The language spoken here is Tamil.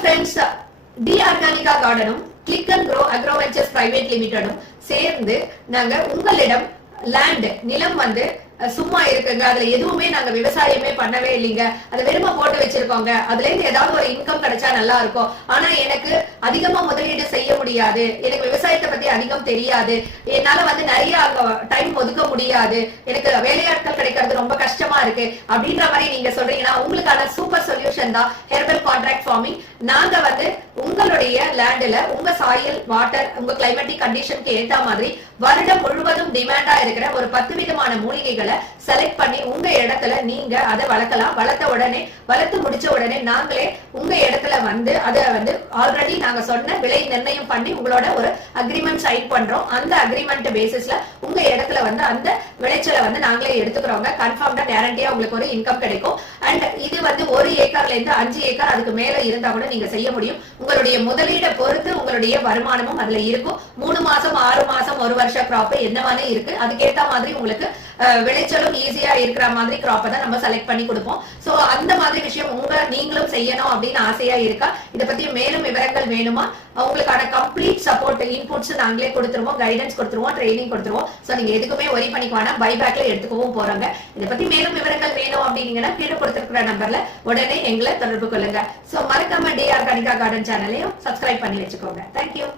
ஃப்ரெண்ட்ஸ், டி ஆர்கானிகா கார்டனும் click and grow agro ventures private லிமிடெடும் சேர்ந்து நாங்க உங்களிடம் லேண்ட் நிலம் வந்து சும்மா இருக்குங்க, அதுல எதுவுமே நாங்க விவசாயமே பண்ணவே இல்லைங்க, அதை வெறுமை போட்டு வச்சிருக்கோங்க, அதுல இருந்து ஏதாவது ஒரு இன்கம் கிடைச்சா நல்லா இருக்கும், ஆனா எனக்கு அதிகமா முதலீடு செய்ய முடியாது, எனக்கு விவசாயத்தை பத்தி அதிகம் தெரியாது, என்னால வந்து நிறைய டைம் ஒதுக்க முடியாது, எனக்கு வேலையாட்கள் கிடைக்கிறது ரொம்ப கஷ்டமா இருக்கு அப்படின்ற மாதிரி நீங்க சொல்றீங்கன்னா உங்களுக்கான சூப்பர் சொல்யூஷன் தான் ஹெர்பல் கான்ட்ராக்ட் ஃபார்மிங். நாங்க வந்து உங்களுடைய லேண்ட்ல உங்க சாயில் வாட்டர் உங்க கிளைமேட்டிக் கண்டிஷனுக்கு ஏற்ற மாதிரி வருடம் முழுவதும் டிமாண்டா இருக்கிற ஒரு 10 விதமான மூலிகைகளை செலக்ட் பண்ணி உங்க இடத்துல நீங்க அதை வளர்க்கலாம். வளர்த்து முடிச்ச உடனே நாங்களே உங்க இடத்துல வந்து அதை வந்து ஆல்ரெடி நாங்க சொன்ன விலை நிர்ணயம் பண்ணி உங்களோட ஒரு அக்ரிமெண்ட் சைன் பண்றோம். அந்த அக்ரிமெண்ட் பேசிஸ்ல உங்க இடத்துல வந்து அந்த விளைச்சலை வந்து நாங்களே எடுத்துக்கிறோங்க. கன்ஃபார்ம்டா கேரண்டியா உங்களுக்கு ஒரு இன்கம் கிடைக்கும். அண்ட் இது வந்து 1 ஏக்கர்ல இருந்து 5 ஏக்கர் அதுக்கு மேல இருந்தா கூட நீங்க செய்ய முடியும். உங்களுடைய முதலீடை பொறுத்து உங்களுடைய வருமானமும் அதுல இருக்கும். 3 மாசம் 6 மாசம் 1 வருஷ கிராப் என்ன மாதிரி இருக்கு, அதுக்கேற்ற மாதிரி உங்களுக்கு விளைச்சலும் ஈஸியா இருக்கிற மாதிரி கிராப்பை தான் நம்ம செலக்ட் பண்ணி கொடுப்போம். சோ அந்த மாதிரி விஷயம் நீங்களும் செய்யணும் அப்படின்னு ஆசையா இருக்கா? இதை பத்தி மேலும் விவரங்கள் வேணுமா? உங்களுக்கான கம்ப்ளீட் சப்போர்ட் இன்புட்ஸ் நாங்களே கொடுத்துருவோம், கைடன்ஸ் கொடுத்துருவோம், ட்ரைனிங் கொடுத்துருவோம். சோ நீங்க எதுக்குமே ஒரி பண்ணிக்குவானா, பைபேக்ல எடுத்துக்கவும் போறாங்க. இதை பத்தி மேலும் விவரங்கள் வேணும் அப்படின்னீங்கன்னா கீழே கொடுத்திருக்கிற நம்பர்ல உடனே எங்களை தொடர்பு கொள்ளுங்க. சோ மறக்காம டி ஆர்கானிகா கார்டன் சேனலையும் சப்ஸ்கிரைப் பண்ணி வச்சுக்கோங்க. தேங்க்யூ.